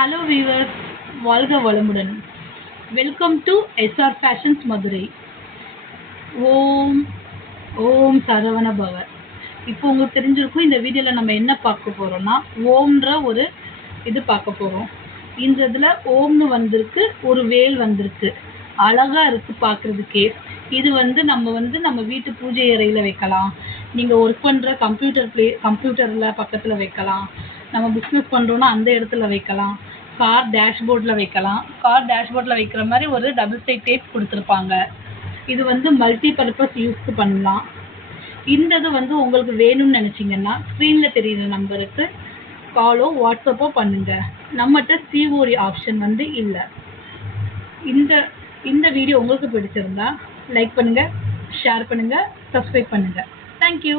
Hello viewers வாழ்க வளமுடன். Welcome to SR fashions Madurai ஓம் ஓம் சரவண பவ. இப்போ உங்களுக்கு தெரிஞ்சிருக்கும் இந்த வீடியோவில் நம்ம என்ன பார்க்க போகிறோம்னா ஓம்ன்ற ஒரு இது பார்க்க போகிறோம் இந்த இதில் ஓம்னு வந்திருக்கு ஒரு வேல் வந்திருக்கு. அழகாக இருக்குது பார்க்குறதுக்கே. இது வந்து நம்ம வந்து நம்ம வீட்டு பூஜை அறையில் வைக்கலாம். நீங்கள் ஒர்க் பண்ணுற கம்ப்யூட்டர் ப்ளே கம்ப்யூட்டரில் பக்கத்தில் வைக்கலாம். நம்ம பிஸ்னஸ் பண்ணுறோன்னா அந்த இடத்துல வைக்கலாம். கார் டேஷ்போர்டில் வைக்கலாம். கார் டேஷ்போர்டில் வைக்கிற மாதிரி ஒரு டபுள் சைட் டேப் கொடுத்துருப்பாங்க. இது வந்து மல்டி பர்பஸ் யூஸ்க்கு பண்ணலாம். இந்த இது வந்து உங்களுக்கு வேணும்னு நினச்சிங்கன்னா ஸ்க்ரீனில் தெரியுற நம்பருக்கு காலோ வாட்ஸ்அப்போ பண்ணுங்க. நம்மகிட்ட சிஓடி ஆப்ஷன் வந்து இல்லை. இந்த இந்த வீடியோ உங்களுக்கு பிடிச்சிருந்தா லைக் பண்ணுங்கள் ஷேர் பண்ணுங்கள் சப்ஸ்கிரைப் பண்ணுங்கள் தேங்க்யூ